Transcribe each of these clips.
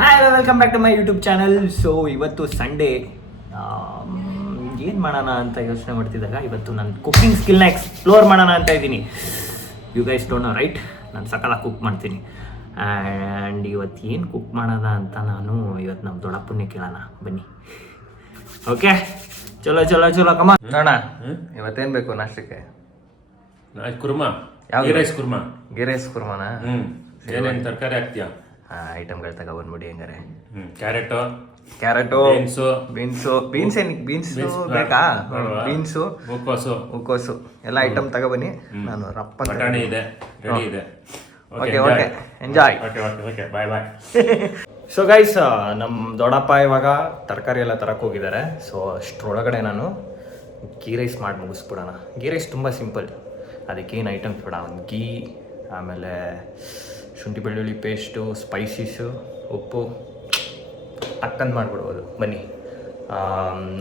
Hi welcome back to my YouTube channel. So ಇವತ್ತು Sunday ಏನು ಮಾಡೋಣ ಅಂತ ಯೋಚನೆ ಮಾಡ್ತಿದ್ದಾಗ ಇವತ್ತು ನನ್ನ ಕುಕ್ಕಿಂಗ್ ಸ್ಕಿಲ್ನ ಎಕ್ಸ್ಪ್ಲೋರ್ ಮಾಡೋಣ ಅಂತ ಇದ್ದೀನಿ. You guys don't know right, ನಾನು ಸಕಲಾಗಿ ಕುಕ್ ಮಾಡ್ತೀನಿ. ಆ್ಯಂಡ್ ಇವತ್ತು ಏನು ಕುಕ್ ಮಾಡೋಣ ಅಂತ ನಾನು ಇವತ್ತು ನಮ್ಮ ದೊಡ್ಡಪ್ಪನ್ನೇ ಕೇಳೋಣ, ಬನ್ನಿ. ಓಕೆ, ಚಲೋ ಚಲೋ ಚಲೋ ಕಮ ನೋಡೋಣ. ಇವತ್ತೇನು ಬೇಕು ನಾಷ್ಟಕ್ಕೆ? ಕುರ್ಮಾ. ಯಾವ ಗೀ ರೈಸ್ ಕುರ್ಮಾ? ಗೀ ರೈಸ್ ಕುರ್ಮಾನ? ಏನೇನು ತರಕಾರಿ ಹಾಕ್ತೀಯಾ? ಐಟಮ್ಗಳು ತಗೊಬಂದ್ಬಿಡಿ ಹೆಂಗಾರೆ. ಕ್ಯಾರೆಟು, ಬೀನ್ಸ್ ಏನಕ್ಕೆ ಬೀನ್ಸ್ ಬೇಕಾ? ಬೀನ್ಸು, ಹೂಕೋಸು ಎಲ್ಲ ಐಟಮ್ ತಗೊಬನ್ನಿ. ನಾನು ರಪ್ಪ ಬಟಾಣಿ ಇದೆ, ರೆಡಿ ಇದೆ. Okay okay, enjoy. Okay bye bye. So guys, ನಮ್ಮ ದೊಡ್ಡಪ್ಪ ಇವಾಗ ತರಕಾರಿ ಎಲ್ಲ ತರಕ್ಕೆ ಹೋಗಿದ್ದಾರೆ. ಸೊ ಅಷ್ಟರೊಳಗಡೆ ನಾನು ಗೀ ರೈಸ್ ಮಾಡಿ ಮುಗಿಸ್ಬಿಡೋಣ. ಗೀ ರೈಸ್ ತುಂಬ ಸಿಂಪಲ್, ಅದಕ್ಕೇನು ಐಟಮ್ಸ್ ಬೇಡ. ಒಂದು ಗೀ, ಆಮೇಲೆ ಶುಂಠಿ ಬೆಳ್ಳುಳ್ಳಿ ಪೇಸ್ಟು, ಸ್ಪೈಸೀಸು, ಉಪ್ಪು, ಟಕ್ಕಂತ ಮಾಡಿಬಿಡ್ಬೋದು. ಬನ್ನಿ.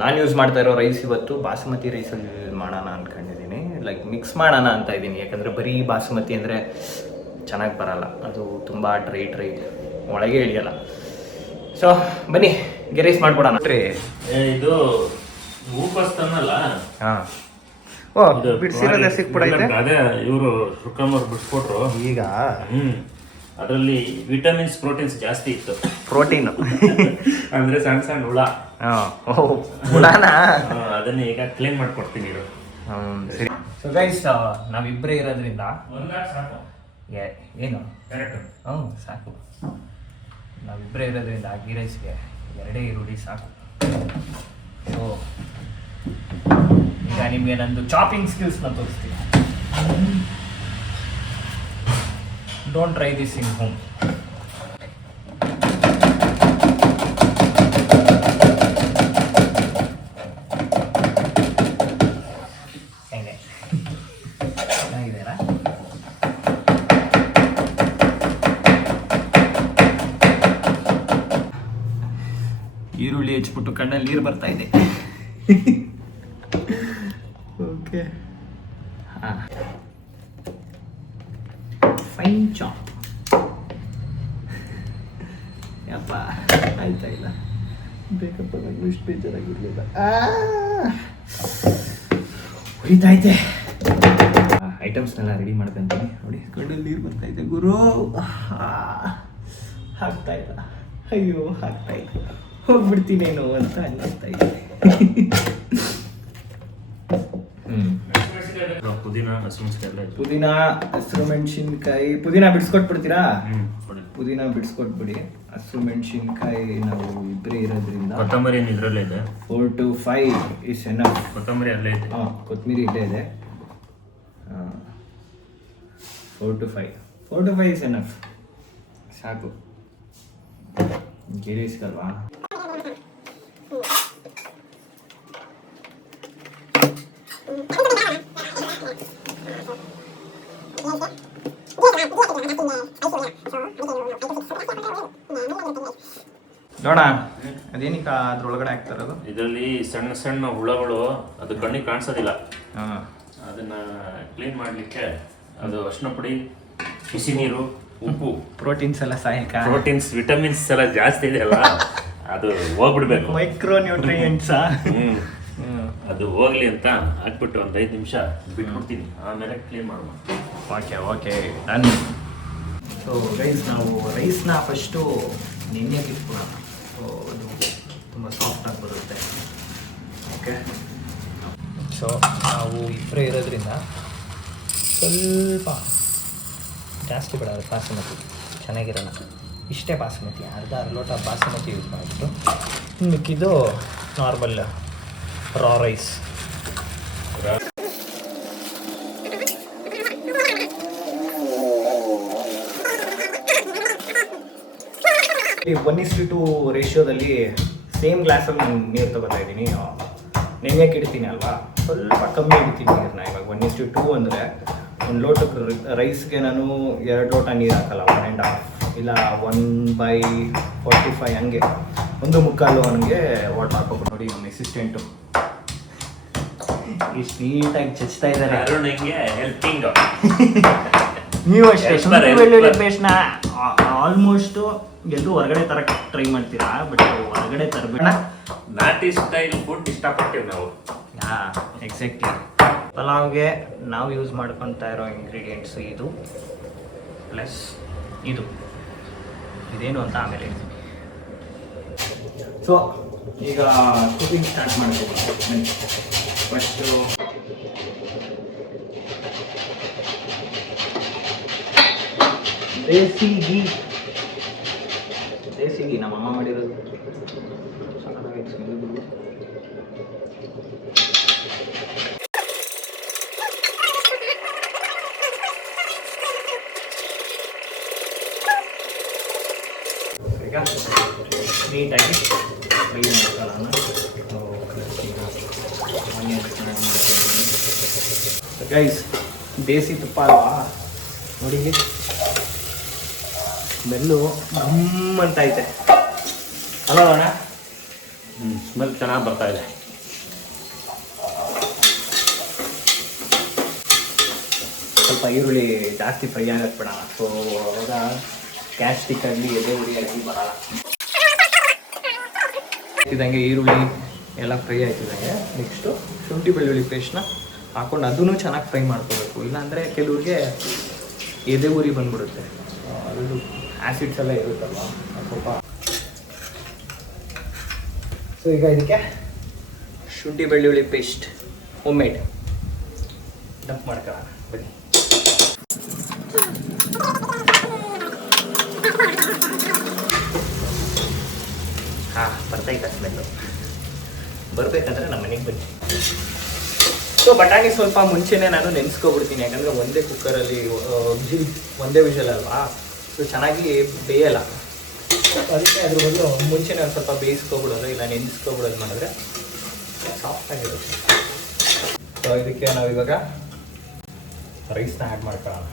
ನಾನು ಯೂಸ್ ಮಾಡ್ತಾ ಇರೋ ರೈಸ್ ಇವತ್ತು ಬಾಸುಮತಿ ರೈಸಲ್ಲಿ ಮಾಡೋಣ ಅಂದ್ಕೊಂಡಿದ್ದೀನಿ. ಲೈಕ್ ಮಿಕ್ಸ್ ಮಾಡೋಣ ಅಂತ ಇದ್ದೀನಿ, ಯಾಕಂದರೆ ಬರೀ ಬಾಸುಮತಿ ಅಂದರೆ ಚೆನ್ನಾಗಿ ಬರಲ್ಲ, ಅದು ತುಂಬ ಡ್ರೈ ಒಳಗೆ ಇಳಿಯಲ್ಲ. ಸೊ ಬನ್ನಿ ಗೀ ರೈಸ್ ಮಾಡ್ಬಿಡೋಣ. ಇದು ಹೂಕೋಸ್ ತನ್ನಲ್ಲ. ಹಾಂ, ಓ ಬಿಡಿಸಿರೋದೇ ಸಿಕ್ಬಿಡೈತೆ. ಅದೇ ಇವರು ಸುಕ್ಕಮ್ಮವ್ರು ಬಿಡಿಸ್ಕೊಟ್ರು ಈಗ. ಅದರಲ್ಲಿ ವಿಟಮಿನ್ಸ್, ಪ್ರೋಟೀನ್ಸ್ ಜಾಸ್ತಿ ಇತ್ತು. ಪ್ರೋಟೀನು ಅಂದ್ರೆ ಸಣ್ಣ ಸಣ್ಣ ಹುಳ. ಹುಳನ ಅದನ್ನ ಈಗ ಕ್ಲೀನ್ ಮಾಡ್ಕೊಡ್ತೀನಿ ಇರು. ಸರಿ. ಸೊ ಗೈಸ್, ನಾವಿಬ್ಬರೇ ಇರೋದ್ರಿಂದ ಏನು ಸಾಕು. ನಾವಿಬ್ಬರೇ ಇರೋದ್ರಿಂದ ಗೀ ರೈಸ್ಗೆ 2 ಈರುಳ್ಳಿ ಸಾಕು. ಸೊ ಈಗ ನಿಮಗೆ ನಂದು ಚಾಪಿಂಗ್ ಸ್ಕಿಲ್ಸ್ನ ತೋರಿಸ್ತೀನಿ. Don't try this in home. ಹೆಂಗೆ ಚೆನ್ನಾಗಿದೆಯಲ್ಲ? ಈರುಳ್ಳಿ ಹೆಚ್ಚಿಬಿಟ್ಟು ಕಣ್ಣಲ್ಲಿ ನೀರು ಬರ್ತಾ ಇದೆ. ಓಕೆ, ಹಾಂ, ಫೈನ್ ಚಾಪ್. ಯಪ್ಪ ಆಯ್ತಾ ಇಲ್ಲ, ಬೇಕಪ್ಪ, ನನಗೂ ಇಷ್ಟು ಬೇಜಾರಾಗಿರಲಿಲ್ಲ. ಹೊಡಿತೈತೆ. ಐಟಮ್ಸ್ನೆಲ್ಲ ರೆಡಿ ಮಾಡ್ಕೊಂತೀನಿ. ನೋಡಿ, ಕಣ್ಣಲ್ಲಿ ನೀರು ಬರ್ತಾಯಿದೆ ಗುರು. ಆಗ್ತಾ ಇಲ್ಲ, ಅಯ್ಯೋ ಆಗ್ತಾ ಇಲ್ಲ, ಹೋಗ್ಬಿಡ್ತೀನೇನೋ ಅಂತ ಅನ್ನಿಸ್ತಾ ಇದೆ. ಪುದೀನ, ಹಸಿರು ಮೆಣಸಿನ್ಕಾಯಿ. ಪುದೀನ ಬಿಡಿಸ್ಕೊಟ್ಬಿಡ್ತೀರಾ? ಪುದೀನ ಬಿಡಿಸ್ಕೊಟ್ಬಿಡಿ. ಹಸಿರು ಮೆಣಸಿನ್ಕಾಯಿ ನಾವು ಇಬ್ಬರೇ ಇರೋದ್ರಿಂದ. ಕೊತ್ತಂಬರಿ ಇದರಲ್ಲೇ ಇದೆ. 4 to 5 ಇಸ್ ಎನಫ್. ಕೊತ್ತಂಬರಿ ಅಲ್ಲೇ ಇದೆ. ಹಾಂ, ಕೊತ್ತಂಬರಿ ಇಲ್ಲೇ ಇದೆ. 4 to 5 ಇಸ್ ಎನಫ್, ಸಾಕು. ಗಿರಿಸ್ಕಲ್ವಾ? ನೋಡ, ಅದೇನಿಕ ಅದ್ರೊಳಗಡೆ ಹಾಕ್ತಾರದು? ಇದರಲ್ಲಿ ಸಣ್ಣ ಸಣ್ಣ ಹುಳಗಳು, ಅದು ಕಣ್ಣಿಗೆ ಕಾಣಿಸೋದಿಲ್ಲ. ಅದನ್ನ ಕ್ಲೀನ್ ಮಾಡಲಿಕ್ಕೆ ಅದು ಅರಿಶಿನ ಪುಡಿ, ಬಿಸಿ ನೀರು, ಉಪ್ಪು, ಪ್ರೋಟೀನ್ಸ್ ಎಲ್ಲ ಸಹಾಯಕ. ಪ್ರೋಟೀನ್ಸ್, ವಿಟಮಿನ್ಸ್ ಎಲ್ಲ ಜಾಸ್ತಿ ಇದೆಯಲ್ಲ, ಅದು ಹೋಗ್ಬಿಡ್ಬೇಕು. Micro nutrients. ಅದು ಹೋಗ್ಲಿ ಅಂತ ಹಾಕ್ಬಿಟ್ಟು ಒಂದು 5 ನಿಮಿಷ ಬಿಟ್ಬಿಡ್ತೀನಿ, ಆಮೇಲೆ ಕ್ಲೀನ್ ಮಾಡೋಣ. Okay done. ಸೊ ಗೈಸ್, ನಾವು ರೈಸ್ನ ಫಸ್ಟು ನೆನೆಯಕ್ಕೆ ಇಟ್ಬಿಡೋಣ. ಸೊ ಅದು ತುಂಬ ಸಾಫ್ಟಾಗಿ ಬರುತ್ತೆ. ಓಕೆ, ಸೊ ನಾವು ಇಬ್ಬರೇ ಇರೋದ್ರಿಂದ ಸ್ವಲ್ಪ ಜಾಸ್ತಿ ಬಿಡೋದು ಬಾಸುಮತಿ, ಚೆನ್ನಾಗಿರೋಣ. ಇಷ್ಟೇ ಬಾಸುಮತಿ, ಅರ್ಧ ಲೋಟ ಬಾಸುಮತಿ ಯೂಸ್ ಮಾಡಿಬಿಟ್ಟು ಮಿಕ್ಕಿದ್ದು ನಾರ್ಮಲ್ ರಾ ರೈಸ್. ಈ 1:2 ರೇಷಿಯೋದಲ್ಲಿ ಸೇಮ್ ಗ್ಲಾಸಲ್ಲಿ ನಾನು ನೀರು ತೊಗೋತಾ ಇದ್ದೀನಿ. ನೆನೆಯಕ್ಕೆ ಇಡ್ತೀನಿ ಅಲ್ವಾ, ಸ್ವಲ್ಪ ಕಮ್ಮಿ ಇಡ್ತೀನಿ ನೀರನ್ನ. ಇವಾಗ 1:2 ಅಂದರೆ 1 ಲೋಟಕ್ಕೆ ರೈಸ್ಗೆ ನಾನು 2 ಲೋಟ ನೀರು ಹಾಕಲ್ಲ, 1.5 ಇಲ್ಲ 1/45 ಹಂಗೆ 1/4 ಹಂಗೆ ವಾಟರ್ ಹಾಕೋಬಿಟ್ಟು. ನೋಡಿ, ನಮ್ಮ ಅಸಿಸ್ಟೆಂಟು ಇಷ್ಟು ನೀಟಾಗಿ ಚಚ್ತಾ ಇದ್ದಾರೆ. ಅರುಣ್ಗೆ ಹೆಲ್ಪಿಂಗ್. ನೀವು ಅಷ್ಟೇ Expert, ಶುಂಠಿ expert. ಬೆಳ್ಳುಳ್ಳಿ ಪೇಸ್ಟ್ನ ಆಲ್ಮೋಸ್ಟು ಎಲ್ಲರೂ ಹೊರಗಡೆ ತರಕ್ಕೆ ಟ್ರೈ ಮಾಡ್ತೀರಾ, ಬಟ್ ಹೊರಗಡೆ ತರಬೇಡ. ನಾಟಿ ಸ್ಟೈಲ್ ಫುಡ್ ಇಷ್ಟಪಡ್ತೀವಿ ನಾವು. ಎಕ್ಸಾಕ್ಟ್ಲಿ. ಪಲಾವ್ಗೆ ನಾವು ಯೂಸ್ ಮಾಡ್ಕೊತಾ ಇರೋ ಇಂಗ್ರೀಡಿಯೆಂಟ್ಸ್ ಇದು ಪ್ಲಸ್ ಇದೇನು ಅಂತ ಆಮೇಲೆ ಹೇಳ್ತೀನಿ. ಸೊ ಈಗ ಕುಕಿಂಗ್ ಸ್ಟಾರ್ಟ್ ಮಾಡ್ತೀವಿ. ಫಸ್ಟು ದೇಸಿ ಗೀ ನಮ್ಮಮ್ಮ ಮಾಡಿರೋದು. ಸಕ್ಕತ್ತಾಗೈತೆ ಸ್ಮೆಲ್. ಈಗ ನೀಟಾಗಿ ಫ್ರೈ ಮಾಡ್ಕೊಳ್ಳೋಣ. ಗೈಸ್ ದೇಸಿ ತುಪ್ಪ ಅಲ್ವಾ ನೋಡಿ, ಸ್ಮೆಲ್ಲು ಗಮ್ ಅಂತ ಐತೆ ಅಲ್ಲ? ಸ್ಮೆಲ್ ಚೆನ್ನಾಗಿ ಬರ್ತಾ ಇದೆ. ಸ್ವಲ್ಪ ಈರುಳ್ಳಿ ಜಾಸ್ತಿ ಫ್ರೈ ಆಗಕ್ಕೆ ಬಿಡೋಣ. ಸೊ ಅವಾಗ ಗ್ಯಾಸ್ ಸ್ಟಿಕ್ ಆಗಲಿ ಎದೆ ಉರಿ ಆಗಲಿ ಬರಲ್ಲ. ಇದಂಗೆ ಈರುಳ್ಳಿ ಎಲ್ಲ ಫ್ರೈ ಆಯ್ತಿದಂಗೆ ನೆಕ್ಸ್ಟು ಶುಂಠಿ ಬೆಳ್ಳುಳ್ಳಿ ಪೇಸ್ಟ್ನ ಹಾಕೊಂಡು ಅದನ್ನು ಚೆನ್ನಾಗಿ ಫ್ರೈ ಮಾಡ್ಕೋಬೇಕು. ಇಲ್ಲಾಂದರೆ ಕೆಲವ್ರಿಗೆ ಎದೆ ಉರಿ ಬಂದ್ಬಿಡುತ್ತೆ, ಅದು ಆ್ಯಸಿಡ್ಸ್ ಎಲ್ಲ ಇರುತ್ತಲ್ವ ಸ್ವಲ್ಪ. ಸೊ ಈಗ ಇದಕ್ಕೆ ಶುಂಠಿ ಬೆಳ್ಳುಳ್ಳಿ ಪೇಸ್ಟ್ ಹೋಮ್ ಮೇಡ್ ಡಂಪ್ ಮಾಡ್ಕೊಳ್ಳೋಣ ಬನ್ನಿ. ಬರ್ತೈತೆ ಸ್ಮೆಲ್ಲು. ಬರಬೇಕಂದ್ರೆ ನಮ್ಮ ಮನೆಗೆ ಬನ್ನಿ. ಸೊ ಬಟಾಣಿ ಸ್ವಲ್ಪ ಮುಂಚೆನೇ ನಾನು ನೆನೆಸ್ಕೊಬಿಡ್ತೀನಿ, ಯಾಕಂದರೆ ಒಂದೇ ಕುಕ್ಕರಲ್ಲಿ ಒಂದೇ ವಿಷಲ್ ಅಲ್ವಾ, ಸೊ ಚೆನ್ನಾಗಿ ಬೇಯಲ್ಲ. ಅದಕ್ಕೆ ಅದ್ರ ಬದಲು ಮುಂಚೆನೇ ಒಂದು ಸ್ವಲ್ಪ ಬೇಯಿಸ್ಕೊಬಿಡೋದು, ಇಲ್ಲ ನೆನೆಸ್ಕೊಬಿಡೋದು ಮಾಡಿದ್ರೆ ಸಾಫ್ಟಾಗಿರುತ್ತೆ. ಸೊ ಇದಕ್ಕೆ ನಾವಿವಾಗ ರೈಸ್ನ ಆ್ಯಡ್ ಮಾಡ್ಕೊಳ್ಳೋಣ.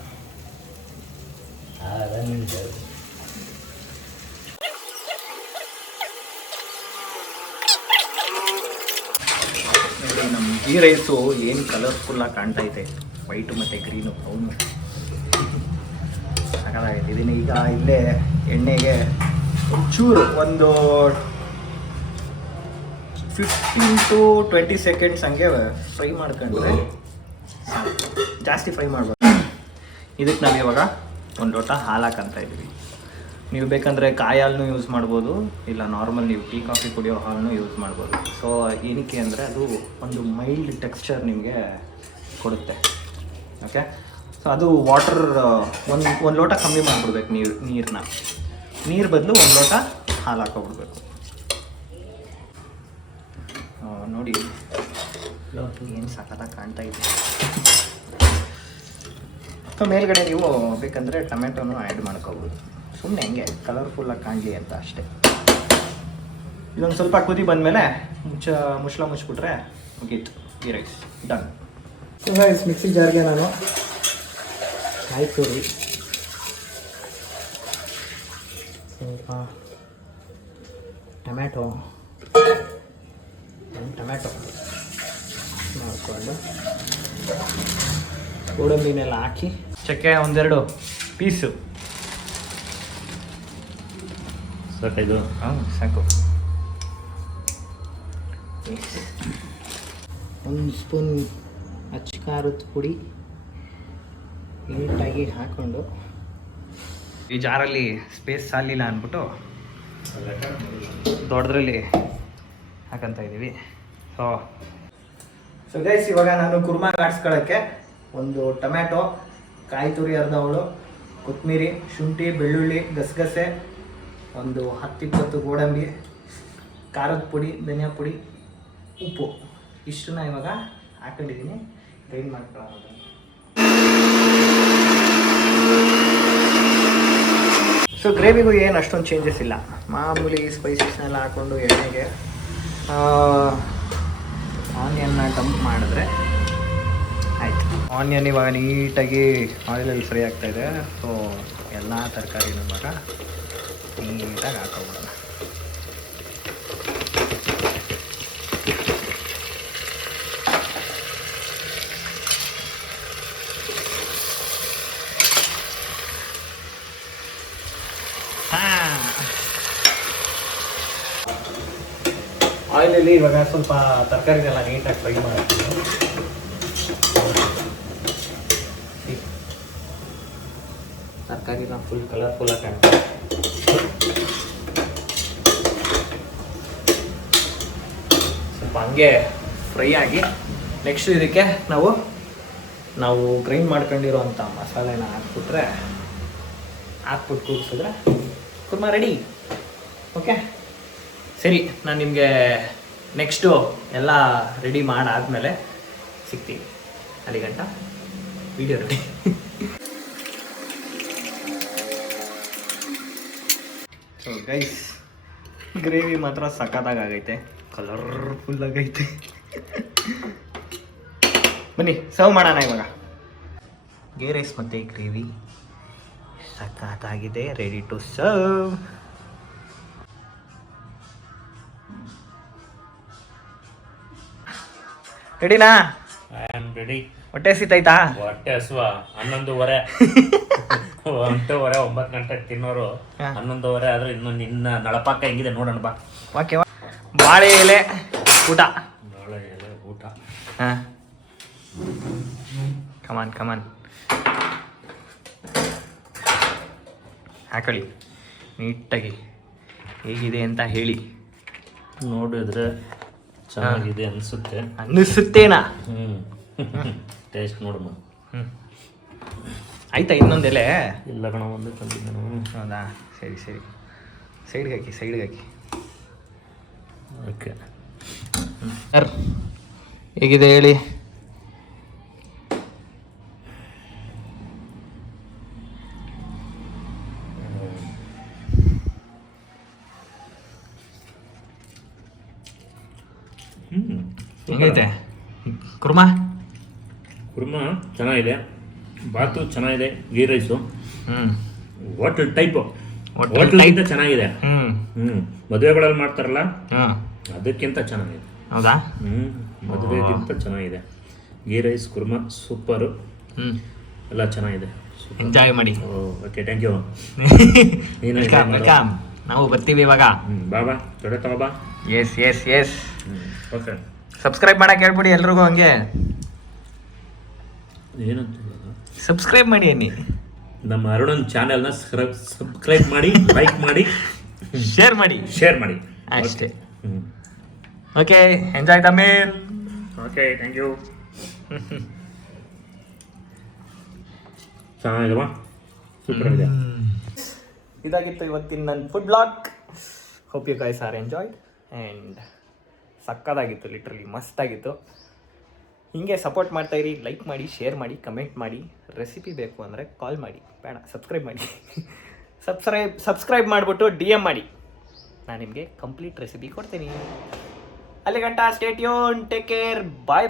ನಮ್ಮ ಗೀ ರೈಸು ಏನು ಕಲರ್ಫುಲ್ಲಾಗಿ ಕಾಣ್ತಾ ಇದೆ, ವೈಟು ಮತ್ತು ಗ್ರೀನು. ಅವನು ಸಾಕಾಗೈತೆ. ಇದನ್ನು ಈಗ ಇಲ್ಲೇ ಎಣ್ಣೆಗೆ ಚೂರು ಒಂದು 15 to 20 ಸೆಕೆಂಡ್ಸ್ ಹಂಗೆ ಫ್ರೈ ಮಾಡ್ಕೊಂಡ್ರೆ ಸಾಕು, ಜಾಸ್ತಿ ಫ್ರೈ ಮಾಡ್ಬೋದು. ಇದಕ್ಕೆ ನಾವು ಇವಾಗ ಒಂದು ಲೋಟ ಹಾಲು ಹಾಕಂತ ಇದ್ದೀವಿ. ನೀವು ಬೇಕಂದರೆ ಕಾಯಿ ಹಾಲನ್ನು ಯೂಸ್ ಮಾಡ್ಬೋದು, ಇಲ್ಲ ನಾರ್ಮಲ್ ನೀವು ಟೀ ಕಾಫಿ ಕುಡಿಯೋ ಹಾಲನ್ನು ಯೂಸ್ ಮಾಡ್ಬೋದು. ಸೊ ಏನಕ್ಕೆ ಅಂದರೆ ಅದು ಒಂದು ಮೈಲ್ಡ್ ಟೆಕ್ಸ್ಚರ್ ನಿಮಗೆ ಕೊಡುತ್ತೆ. ಓಕೆ, ಸೊ ಅದು ವಾಟರ್ ಒಂದು ಲೋಟ ಕಮ್ಮಿ ಮಾಡಿಬಿಡ್ಬೇಕು ನೀರು ಬದಲು ಒಂದು ಲೋಟ ಹಾಲು ಹಾಕೋಬಿಡ್ಬೇಕು. ನೋಡಿ ಏನು ಸಖತ್ತಾಗಿ ಕಾಣ್ತಾ ಇದೆ. ಸೊ ಮೇಲ್ಗಡೆ ನೀವು ಬೇಕಂದರೆ ಟೊಮೆಟೊನು ಆ್ಯಡ್ ಮಾಡ್ಕೋಬೋದು, ಸುಮ್ಮನೆ ಹೆಂಗೆ ಕಲರ್ಫುಲ್ಲಾಗಿ ಕಾಣಲಿ ಅಂತ ಅಷ್ಟೇ. ಇದೊಂದು ಸ್ವಲ್ಪ ಕುದಿ ಬಂದಮೇಲೆ ಮುಚ್ಚಿಬಿಟ್ರೆ ಮುಗೀತು, ಈ rice done. So rice mixie ಜಾರ್ಗೆ ನಾನು ಕಾಯಿ ತುರಿ, ಸ್ವಲ್ಪ ಟೊಮ್ಯಾಟೊ ಮಾಡಿಕೊಂಡು ಗೋಡಂಬಿನೆಲ್ಲ ಹಾಕಿ, ಚಕ್ಕೆ ಒಂದೆರಡು ಪೀಸು ಸಾಕಿದು. ಸಾಕು. ಒಂದು ಸ್ಪೂನ್ ಅಚ್ಚ ಖಾರದ ಪುಡಿ ನೀಟಾಗಿ ಹಾಕ್ಕೊಂಡು, ಈ ಜಾರಲ್ಲಿ ಸ್ಪೇಸ್ ಸಾಲಿಲ್ಲ ಅಂದ್ಬಿಟ್ಟು ದೊಡ್ಡದ್ರಲ್ಲಿ ಹಾಕಂತ ಇದ್ದೀವಿ. ಸೊ ಗೈಸ್, ಇವಾಗ ನಾನು ಕುರ್ಮಾ ಕಾಡ್ಸ್ಕೊಳ್ಳೋಕ್ಕೆ ಒಂದು ಟೊಮ್ಯಾಟೊ, ಕಾಯಿ ತುರಿ ಅರ್ಧ ಅವಳು, ಕೊತ್ತಂಬರಿ, ಶುಂಠಿ, ಬೆಳ್ಳುಳ್ಳಿ, ಗಸಗಸೆ, ಒಂದು 10-20 ಗೋಡಂಬಿ, ಖಾರದ ಪುಡಿ, ಧನಿಯಾ ಪುಡಿ, ಉಪ್ಪು, ಇಷ್ಟನ್ನ ಇವಾಗ ಹಾಕೊಂಡಿದ್ದೀನಿ. ಗ್ರೈಂಡ್ ಮಾಡ್ಕೊಳ್ಳೋದು. ಸೊ ಗ್ರೇವಿಗೂ ಏನು ಅಷ್ಟೊಂದು ಚೇಂಜಸ್ ಇಲ್ಲ, ಮಾಮೂಲಿ ಸ್ಪೈಸಸ್ನೆಲ್ಲ ಹಾಕ್ಕೊಂಡು ಎಣ್ಣೆಗೆ ಆನಿಯನ್ನ ಡಂಪ್ ಮಾಡಿದ್ರೆ ಆಯಿತು. ಆನಿಯನ್ ಇವಾಗ ನೀಟಾಗಿ ಆಯಿಲಲ್ಲಿ ಫ್ರೈ ಆಗ್ತಾಯಿದೆ. ಸೊ ಎಲ್ಲ ತರಕಾರಿನೂ ಇವಾಗ ನೀಟಾಗಿ ಹಾಕೋಬಿಡೋಣ. ಆಯಿಲಲ್ಲಿ ಇವಾಗ ಸ್ವಲ್ಪ ತರಕಾರಿನೆಲ್ಲ ನೀಟಾಗಿ ಫ್ರೈ ಮಾಡ್ತೀನಿ. ತರಕಾರಿನ ಫುಲ್ ಕಲರ್ಫುಲ್ಲಾಗಿ ಕಾಣ್ತಾರೆ. ಸ್ವಲ್ಪ ಹಂಗೆ ಫ್ರೈ ಆಗಿ ನೆಕ್ಸ್ಟ್ ಇದಕ್ಕೆ ನಾವು ಗ್ರೈಂಡ್ ಮಾಡ್ಕೊಂಡಿರೋಂಥ ಮಸಾಲೆನ ಹಾಕ್ಬಿಟ್ಟು ಕೂರಿಸಿದ್ರೆ ಕುರ್ಮಾ ರೆಡಿ. ಓಕೆ ಸರಿ, ನಾನು ನಿಮಗೆ ನೆಕ್ಸ್ಟು ಎಲ್ಲ ರೆಡಿ ಮಾಡಾದ್ಮೇಲೆ ಸಿಗ್ತೀನಿ. ಅಲ್ಲಿಗಂಟ video ready. So guys, gravy ಮಾತ್ರ ಸಖತ್ತಾಗೈತೆ, ಕಲರ್ಫುಲ್ಲಾಗೈತೆ. ಬನ್ನಿ ಸರ್ವ್ ಮಾಡೋಣ ಇವಾಗ. ಗೀ ರೈಸ್ ಮತ್ತು ಗ್ರೇವಿ ಸಖತ್ತಾಗಿದೆ, ರೆಡಿ ಟು ಸರ್ವ್. ರೆಡಿನಾ? I am ready. ಹೊಟ್ಟೆ ಸಿತಾಯ್ತಾ? ಹೊಟ್ಟೆ ಹಸುವ 11:30 9 ಗಂಟೆಗೆ ತಿನ್ನೋರು 11:30 ಆದ್ರೆ ಇನ್ನು ನಿನ್ನ ನಳಪಾಕ ಹೆಂಗಿದೆ ನೋಡೋಣ ಬಾ. ಓಕೆ, ಬಾಳೆ ಎಲೆ ಊಟ. ಬಾಳೆ ಎಲೆ ಊಟ. ಹಾಂ, ಕಮಾನ್ ಹಾಕೊಳ್ಳಿ ನೀಟಾಗಿ. ಹೇಗಿದೆ ಅಂತ ಹೇಳಿ. ನೋಡಿದ್ರೆ ಚೆನ್ನಾಗಿದೆ ಅನ್ನಿಸುತ್ತೇನಾ? ಟೇಸ್ಟ್ ನೋಡಮ್ಮ. ಆಯ್ತಾ ಇನ್ನೊಂದು ಎಲೆ? ಇಲ್ಲ ಕಣ, ಒಂದೇ ತಂದಿದ್ದೇನು. ಹೌದಾ, ಸರಿ ಸೈಡ್ಗೆ ಹಾಕಿ. ಓಕೆ ಸರ್, ಹೇಗಿದೆ ಹೇಳಿ? ಹೆಂಗೈತೆ ಕುರ್ಮಾ? ಕುರ್ಮಾ ಚೆನ್ನಾಗಿದೆ, ಬಾತು ಚೆನ್ನಾಗಿದೆ, ಗೀ ರೈಸು ಹೋಟೆಲ್ ಟೈಪ್, ಹೋಟೆಲ್ಗಿಂತ ಚೆನ್ನಾಗಿದೆ. ಮದುವೆಗಳಲ್ಲಿ ಮಾಡ್ತಾರಲ್ಲ ಅದಕ್ಕಿಂತ ಚೆನ್ನಾಗಿದೆ. ಹೌದಾ? ಮದುವೆಗಿಂತ ಚೆನ್ನಾಗಿದೆ. ಗೀ ರೈಸ್ ಕುರ್ಮಾ ಸೂಪರು, ಎಲ್ಲ ಚೆನ್ನಾಗಿದೆ. ಎಂಜಾಯ್ ಮಾಡಿ. Okay, thank you. ವೆಲ್ಕಮ್. ನಾವು ಬರ್ತೀವಿ ಇವಾಗ. ಬಾಬಾ ತೊಡೆ ತಗೋಬಾ. ಎಸ್. ಓಕೆ, ಸಬ್ಸ್ಕ್ರೈಬ್ ಮಾಡಕ್ಕೆ ಹೇಳ್ಬಿಡಿ ಎಲ್ರಿಗೂ. ಹಂಗೆ ಏನಂತ ಸಬ್ಸ್ಕ್ರೈಬ್ ಮಾಡಿ ಅನ್ನಿ. ನಮ್ಮ ಅರುಣನ್ ಚಾನೆಲ್ನ ಸಬ್ಸ್ಕ್ರೈಬ್ ಮಾಡಿ, ಲೈಕ್ ಮಾಡಿ, ಶೇರ್ ಮಾಡಿ ಅಷ್ಟೇ. Okay, enjoy the meal. Okay, thank you. ಚೆನ್ನಾಗಿದವಾ? ಸೂಪರ್ ಆಗಿದೆ. ಇದಾಗಿತ್ತು ಇವತ್ತಿನ ನನ್ನ food blog. Hope you guys are enjoyed and ಸಕ್ಕದಾಗಿತ್ತು, ಲಿಟ್ರಲಿ ಮಸ್ತಾಗಿತ್ತು. ಹೀಗೆ ಸಪೋರ್ಟ್ ಮಾಡ್ತಾಯಿರಿ, ಲೈಕ್ ಮಾಡಿ, ಶೇರ್ ಮಾಡಿ, ಕಮೆಂಟ್ ಮಾಡಿ. ರೆಸಿಪಿ ಬೇಕು ಅಂದರೆ ಕಾಲ್ ಮಾಡಿ, ಬೇಡ ಸಬ್ಸ್ಕ್ರೈಬ್ ಮಾಡಿ. ಸಬ್ಸ್ಕ್ರೈಬ್ ಮಾಡಿಬಿಟ್ಟು DM ಮಾಡಿ, ನಾನು ನಿಮಗೆ ಕಂಪ್ಲೀಟ್ ರೆಸಿಪಿ ಕೊಡ್ತೀನಿ. ಅಲ್ಲಿಗಂಟ ಸ್ಟೇ ಟ್ಯೂನ್, ಟೇಕ್ ಕೇರ್, ಬಾಯ್.